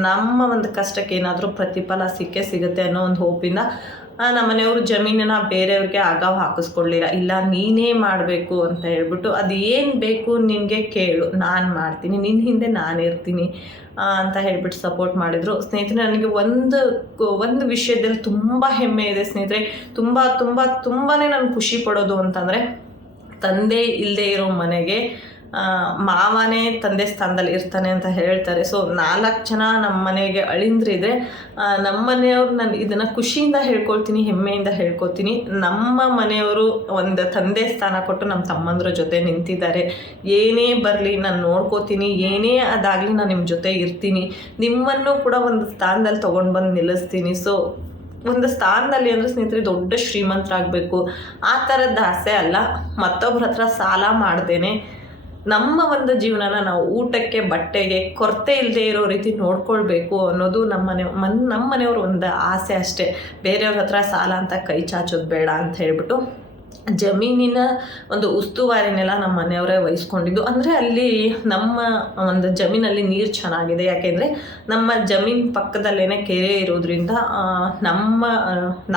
ನಮ್ಮ ಒಂದು ಕಷ್ಟಕ್ಕೆ ಏನಾದರೂ ಪ್ರತಿಫಲ ಸಿಕ್ಕೇ ಸಿಗುತ್ತೆ ಅನ್ನೋ ಒಂದು ಹೋಪಿಂದ ನಮ್ಮ ಮನೆಯವರು ಜಮೀನನ್ನ ಬೇರೆಯವ್ರಿಗೆ ಆಗಾವ್ ಹಾಕಿಸ್ಕೊಡ್ಲಿಲ್ಲ ಇಲ್ಲ, ನೀನೇ ಮಾಡಬೇಕು ಅಂತ ಹೇಳ್ಬಿಟ್ಟು ಅದು ಏನು ಬೇಕು ನಿನಗೆ ಕೇಳು. ನಾನು ಮಾಡ್ತೀನಿ ನಿನ್ನ ಹಿಂದೆ ನಾನು ಇರ್ತೀನಿ ಅಂತ ಹೇಳ್ಬಿಟ್ಟು ಸಪೋರ್ಟ್ ಮಾಡಿದರು. ಸ್ನೇಹಿತರೆ, ನನಗೆ ಒಂದು ಒಂದು ವಿಷಯದಲ್ಲಿ ತುಂಬ ಹೆಮ್ಮೆ ಇದೆ ಸ್ನೇಹಿತರೆ. ತುಂಬ ತುಂಬ ತುಂಬಾ ನಾನು ಖುಷಿ ಪಡೋದು ಅಂತಂದರೆ, ತಂದೆ ಇಲ್ಲದೆ ಇರೋ ಮನೆಗೆ ಮಾವನೇ ತಂದೆ ಸ್ಥಾನದಲ್ಲಿ ಇರ್ತಾನೆ ಅಂತ ಹೇಳ್ತಾರೆ. ಸೊ ನಾಲ್ಕು ಜನ ನಮ್ಮ ಮನೆಗೆ ಅಳಿಂದ್ರಿದ್ರೆ ನಮ್ಮ ಮನೆಯವ್ರು ನಾನು ಇದನ್ನು ಖುಷಿಯಿಂದ ಹೇಳ್ಕೊಳ್ತೀನಿ, ಹೆಮ್ಮೆಯಿಂದ ಹೇಳ್ಕೊತೀನಿ. ನಮ್ಮ ಮನೆಯವರು ಒಂದು ತಂದೆ ಸ್ಥಾನ ಕೊಟ್ಟು ನಮ್ಮ ತಮ್ಮಂದ್ರ ಜೊತೆ ನಿಂತಿದ್ದಾರೆ. ಏನೇ ಬರಲಿ ನಾನು ನೋಡ್ಕೋತೀನಿ, ಏನೇ ಅದಾಗಲಿ ನಾನು ನಿಮ್ಮ ಜೊತೆ ಇರ್ತೀನಿ. ನಿಮ್ಮನ್ನು ಕೂಡ ಒಂದು ಸ್ಥಾನದಲ್ಲಿ ತೊಗೊಂಡು ಬಂದು ನಿಲ್ಲಿಸ್ತೀನಿ. ಸೊ ಒಂದು ಸ್ಥಾನದಲ್ಲಿ ಅಂದರೆ ಸ್ನೇಹಿತರೆ ದೊಡ್ಡ ಶ್ರೀಮಂತರಾಗಬೇಕು. ಆ ಥರದ್ದು ಆಸೆ ಅಲ್ಲ. ಮತ್ತೊಬ್ಬರ ಹತ್ರ ಸಾಲ ಮಾಡ್ದೇನೆ. ನಮ್ಮ ಒಂದು ಜೀವನನ ನಾವು ಊಟಕ್ಕೆ, ಬಟ್ಟೆಗೆ, ಕೊರತೆ ಇಲ್ಲದೆ ಇರೋ ರೀತಿ ನೋಡ್ಕೊಳ್ಬೇಕು ಅನ್ನೋದು ನಮ್ಮ ಮನೆ, ಮನ್, ನಮ್ಮ ಮನೆಯವ್ರ ಒಂದು ಆಸೆ ಅಷ್ಟೇ. ಬೇರೆಯವ್ರ ಹತ್ರ ಸಾಲ ಅಂತ ಕೈ ಚಾಚೋದು ಬೇಡ ಅಂತ ಹೇಳ್ಬಿಟ್ಟು ಜಮೀನಿನ ಒಂದು ಉಸ್ತುವಾರಿನೆಲ್ಲ ನಮ್ಮ ಮನೆಯವರೇ ವಹಿಸ್ಕೊಂಡಿದ್ದು. ಅಂದರೆ ಅಲ್ಲಿ ನಮ್ಮ ಒಂದು ಜಮೀನಲ್ಲಿ ನೀರು ಚೆನ್ನಾಗಿದೆ. ಯಾಕೆಂದರೆ ನಮ್ಮ ಜಮೀನು ಪಕ್ಕದಲ್ಲೇ ಕೆರೆ ಇರೋದ್ರಿಂದ ನಮ್ಮ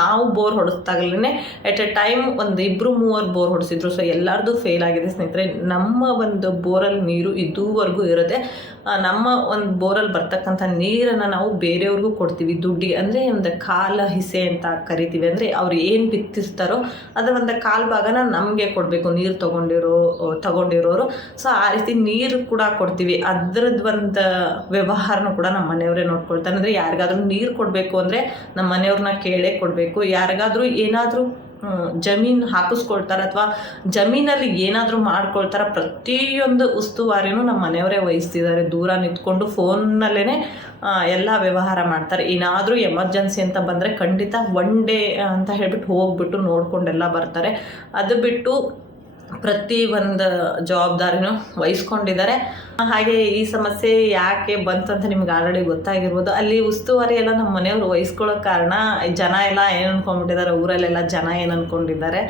ನಾವು ಬೋರ್ ಹೊಡೆಸ್ದಾಗಲೇ ಎಟ್ ಎ ಟೈಮ್ ಒಂದು ಇಬ್ಬರು ಮೂವರು ಬೋರ್ ಹೊಡೆಸಿದ್ರು. ಸೊ ಎಲ್ಲರದು ಫೇಲ್ ಆಗಿದೆ ಸ್ನೇಹಿತರೆ. ನಮ್ಮ ಒಂದು ಬೋರಲ್ಲಿ ನೀರು ಇದುವರೆಗೂ ಇರುತ್ತೆ. ನಮ್ಮ ಒಂದು ಬೋರಲ್ಲಿ ಬರ್ತಕ್ಕಂಥ ನೀರನ್ನು ನಾವು ಬೇರೆಯವ್ರಿಗೂ ಕೊಡ್ತೀವಿ. ದುಡ್ಡಿಗೆ ಅಂದರೆ ಒಂದು ಕಾಲ ಹಿಸೆ ಅಂತ ಕರಿತೀವಿ. ಅಂದರೆ ಅವ್ರು ಏನು ಬಿತ್ತಿಸ್ತಾರೋ ಅದರ ಒಂದು ಕಾಲು ಭಾಗನ ನಮಗೆ ಕೊಡಬೇಕು, ನೀರು ತಗೊಂಡಿರೋ ತಗೊಂಡಿರೋರು. ಸೊ ಆ ರೀತಿ ನೀರು ಕೂಡ ಕೊಡ್ತೀವಿ. ಅದ್ರದ್ದು ಒಂದು ವ್ಯವಹಾರನೂ ಕೂಡ ನಮ್ಮ ಮನೆಯವರೇ ನೋಡ್ಕೊಳ್ತಾರೆ. ಅಂದರೆ ಯಾರಿಗಾದ್ರೂ ನೀರು ಕೊಡಬೇಕು ಅಂದರೆ ನಮ್ಮ ಮನೆಯವ್ರನ್ನ ಕೇಳೇ ಕೊಡಬೇಕು. ಯಾರಿಗಾದ್ರೂ ಏನಾದರೂ ಜಮೀನು ಹಾಕಿಸ್ಕೊಳ್ತಾರೆ ಅಥವಾ ಜಮೀನಲ್ಲಿ ಏನಾದರೂ ಮಾಡ್ಕೊಳ್ತಾರ, ಪ್ರತಿಯೊಂದು ಉಸ್ತುವಾರಿನೂ ನಮ್ಮ ಮನೆಯವರೇ ವಹಿಸ್ತಿದ್ದಾರೆ. ದೂರ ನಿಂತ್ಕೊಂಡು ಫೋನ್ನಲ್ಲೇ ಎಲ್ಲ ವ್ಯವಹಾರ ಮಾಡ್ತಾರೆ. ಏನಾದರೂ ಎಮರ್ಜೆನ್ಸಿ ಅಂತ ಬಂದರೆ ಖಂಡಿತ ಒನ್ ಡೇ ಅಂತ ಹೇಳ್ಬಿಟ್ಟು ಹೋಗ್ಬಿಟ್ಟು ನೋಡ್ಕೊಂಡೆಲ್ಲ ಬರ್ತಾರೆ. ಅದು ಬಿಟ್ಟು ಪ್ರತಿ ಒಂದು ಜವಾಬ್ದಾರಿನೂ ವಹಿಸ್ಕೊಂಡಿದ್ದಾರೆ. ಹಾಗೆ ಈ ಸಮಸ್ಯೆ ಯಾಕೆ ಬಂತು ಅಂತ ನಿಮ್ಗೆ ಆಲ್ರೆಡಿ ಗೊತ್ತಾಗಿರ್ಬೋದು. ಅಲ್ಲಿ ಉಸ್ತುವಾರಿ ಎಲ್ಲ ನಮ್ಮ ಮನೆಯವರು ವಹಿಸ್ಕೊಳ್ಳೋ ಕಾರಣ ಜನ ಎಲ್ಲ ಏನು ಅನ್ಕೊಂಡ್ಬಿಟ್ಟಿದ್ದಾರೆ, ಊರಲ್ಲೆಲ್ಲ ಜನ ಏನು ಅನ್ಕೊಂಡಿದ್ದಾರೆ.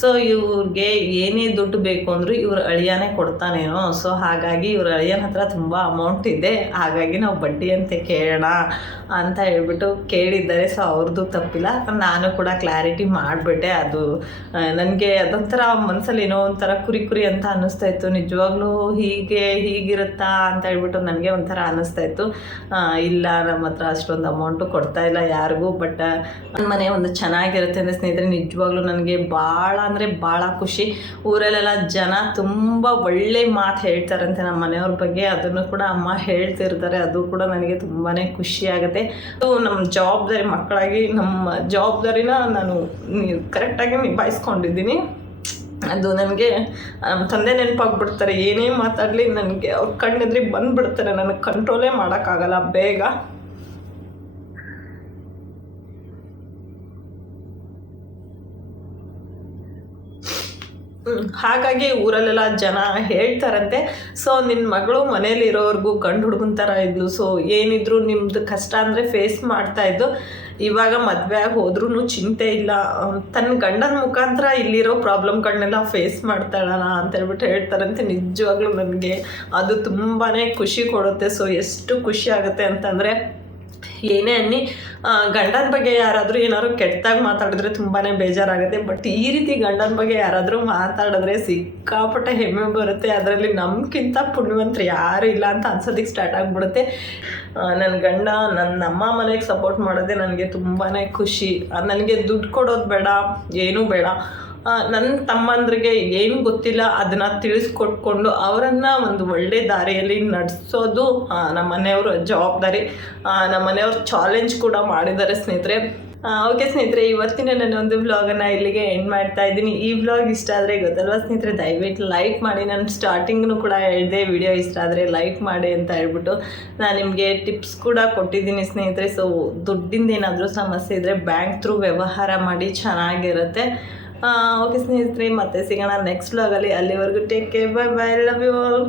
ಸೊ ಇವ್ರಿಗೆ ಏನೇ ದುಡ್ಡು ಬೇಕು ಅಂದರೂ ಇವ್ರ ಅಳಿಯಾನೇ ಕೊಡ್ತಾನೇನೋ. ಸೊ ಹಾಗಾಗಿ ಇವ್ರ ಅಳಿಯನ ಹತ್ರ ತುಂಬ ಅಮೌಂಟ್ ಇದೆ. ಹಾಗಾಗಿ ನಾವು ಬಡ್ಡಿ ಅಂತೆ ಕೇಳೋಣ ಅಂತ ಹೇಳ್ಬಿಟ್ಟು ಕೇಳಿದ್ದಾರೆ. ಸೊ ಅವ್ರದ್ದು ತಪ್ಪಿಲ್ಲ. ನಾನು ಕೂಡ ಕ್ಲಾರಿಟಿ ಮಾಡಿಬಿಟ್ಟೆ. ಅದು ನನಗೆ ಅದೊಂಥರ ಮನಸ್ಸಲ್ಲಿ ಏನೋ ಒಂಥರ ಕುರಿ ಕುರಿ ಅಂತ ಅನ್ನಿಸ್ತಾ ಇತ್ತು. ನಿಜವಾಗ್ಲೂ ಹೀಗೆ ಹೀಗಿರುತ್ತಾ ಅಂತ ಹೇಳ್ಬಿಟ್ಟು ನನಗೆ ಒಂಥರ ಅನ್ನಿಸ್ತಾ ಇತ್ತು. ಇಲ್ಲ, ನಮ್ಮ ಹತ್ರ ಅಷ್ಟೊಂದು ಅಮೌಂಟು ಕೊಡ್ತಾ ಇಲ್ಲ ಯಾರಿಗೂ ಬಟ್ ನನ್ನ ಮನೆ ಒಂದು ಚೆನ್ನಾಗಿರುತ್ತೆ ಅಂದರೆ ಸ್ನೇಹಿತರೆ, ನಿಜವಾಗ್ಲೂ ನನಗೆ ಭಾಳ ಅಂದರೆ ಭಾಳ ಖುಷಿ. ಊರಲ್ಲೆಲ್ಲ ಜನ ತುಂಬ ಒಳ್ಳೆ ಮಾತು ಹೇಳ್ತಾರಂತೆ ನಮ್ಮ ಮನೆಯವ್ರ ಬಗ್ಗೆ. ಅದನ್ನು ಕೂಡ ಅಮ್ಮ ಹೇಳ್ತಿರ್ತಾರೆ. ಅದು ಕೂಡ ನನಗೆ ತುಂಬಾ ಖುಷಿ ಆಗುತ್ತೆ. ನಮ್ಮ ಜವಾಬ್ದಾರಿ ಮಕ್ಕಳಾಗಿ, ನಮ್ಮ ಜವಾಬ್ದಾರಿನ ನಾನು ಕರೆಕ್ಟಾಗಿ ನಿಭಾಯಿಸ್ಕೊಂಡಿದ್ದೀನಿ. ಅದು ನನಗೆ ನಮ್ಮ ತಂದೆ ನೆನಪಾಗ್ಬಿಡ್ತಾರೆ, ಏನೇ ಮಾತಾಡಲಿ ನನಗೆ, ಅವ್ರ ಕಣ್ಣೆದ್ರಿಗೆ ಬಂದುಬಿಡ್ತಾರೆ, ನನಗೆ ಕಂಟ್ರೋಲೇ ಮಾಡೋಕ್ಕಾಗಲ್ಲ, ಬೇಗ. ಹಾಗಾಗಿ ಊರಲ್ಲೆಲ್ಲ ಜನ ಹೇಳ್ತಾರಂತೆ, ಸೊ ನಿನ್ನ ಮಗಳು ಮನೇಲಿರೋರ್ಗು ಗಂಡು ಹುಡುಗನ ಥರ ಇದ್ಲು, ಸೊ ಏನಿದ್ರು ನಿಮ್ಮದು ಕಷ್ಟ ಅಂದರೆ ಫೇಸ್ ಮಾಡ್ತಾ ಇದ್ದು ಇವಾಗ ಮದುವೆ ಆಗಿ ಹೋದ್ರೂ ಚಿಂತೆ ಇಲ್ಲ. ತನ್ನ ಗಂಡನ ಮುಖಾಂತರ ಇಲ್ಲಿರೋ ಪ್ರಾಬ್ಲಮ್ಗಳನ್ನೆಲ್ಲ ಫೇಸ್ ಮಾಡ್ತಾಳಲ್ಲ ಅಂತ ಹೇಳ್ಬಿಟ್ಟು ಹೇಳ್ತಾರಂತೆ ನಿಜವಾಗ್ಲೂ ನನಗೆ. ಅದು ತುಂಬಾ ಖುಷಿ ಕೊಡುತ್ತೆ. ಸೊ ಎಷ್ಟು ಖುಷಿ ಆಗುತ್ತೆ ಅಂತಂದರೆ ಏನೇ ಅನ್ನಿ ಗಂಡನ ಬಗ್ಗೆ ಯಾರಾದರೂ ಏನಾದ್ರು ಕೆಟ್ಟದಾಗಿ ಮಾತಾಡಿದ್ರೆ ತುಂಬಾ ಬೇಜಾರಾಗುತ್ತೆ. ಬಟ್ ಈ ರೀತಿ ಗಂಡನ ಬಗ್ಗೆ ಯಾರಾದರೂ ಮಾತಾಡಿದ್ರೆ ಸಿಕ್ಕಾಪಟ್ಟೆ ಹೆಮ್ಮೆ ಬರುತ್ತೆ. ಅದರಲ್ಲಿ ನಮ್ಗಿಂತ ಪುಣ್ಯವಂತರು ಯಾರು ಇಲ್ಲ ಅಂತ ಅನ್ಸೋದಕ್ಕೆ ಸ್ಟಾರ್ಟ್ ಆಗಿಬಿಡುತ್ತೆ. ನನ್ನ ಗಂಡ ನನ್ನ ಅಮ್ಮ ಮನೆಗೆ ಸಪೋರ್ಟ್ ಮಾಡೋದೇ ನನಗೆ ತುಂಬಾ ಖುಷಿ. ನನಗೆ ದುಡ್ಡು ಕೊಡೋದು ಬೇಡ, ಏನೂ ಬೇಡ. ನನ್ನ ತಮ್ಮಂದ್ರಿಗೆ ಏನು ಗೊತ್ತಿಲ್ಲ, ಅದನ್ನು ತಿಳಿಸ್ಕೊಟ್ಕೊಂಡು ಅವರನ್ನು ಒಂದು ಒಳ್ಳೆ ದಾರಿಯಲ್ಲಿ ನಡೆಸೋದು ನಮ್ಮ ಮನೆಯವರ ಜವಾಬ್ದಾರಿ ನಮ್ಮ ಮನೆಯವ್ರು ಚಾಲೆಂಜ್ ಕೂಡ ಮಾಡಿದ್ದಾರೆ ಸ್ನೇಹಿತರೆ. ಓಕೆ ಸ್ನೇಹಿತರೆ, ಇವತ್ತಿನ ನನ್ನ ಒಂದು ವ್ಲಾಗನ್ನು ಇಲ್ಲಿಗೆ ಎಂಡ್ ಮಾಡ್ತಾ ಇದ್ದೀನಿ. ಈ ವ್ಲಾಗ್ ಇಷ್ಟ ಆದರೆ ಗೊತ್ತಲ್ವಾ ಸ್ನೇಹಿತರೆ, ದಯವಿಟ್ಟು ಲೈಕ್ ಮಾಡಿ. ನಾನು ಸ್ಟಾರ್ಟಿಂಗ್ನು ಕೂಡ ಹೇಳಿದೆ ವಿಡಿಯೋ ಇಷ್ಟ ಆದರೆ ಲೈಕ್ ಮಾಡಿ ಅಂತ ಹೇಳ್ಬಿಟ್ಟು ನಾನು ನಿಮಗೆ ಟಿಪ್ಸ್ ಕೂಡ ಕೊಟ್ಟಿದ್ದೀನಿ ಸ್ನೇಹಿತರೆ. ಸೊ ದುಡ್ಡಿಂದ ಏನಾದರೂ ಸಮಸ್ಯೆ ಇದ್ದರೆ ಬ್ಯಾಂಕ್ ಥ್ರೂ ವ್ಯವಹಾರ ಮಾಡಿ, ಚೆನ್ನಾಗಿರುತ್ತೆ. ಓಕೆ ಸ್ನೇಹಿತರೆ ಮತ್ತೆ ಸಿಗೋಣ ನೆಕ್ಸ್ಟ್ ವ್ಲಾಗಲ್ಲಿ ಅಲ್ಲಿವರೆಗೂ take care bye bye love you all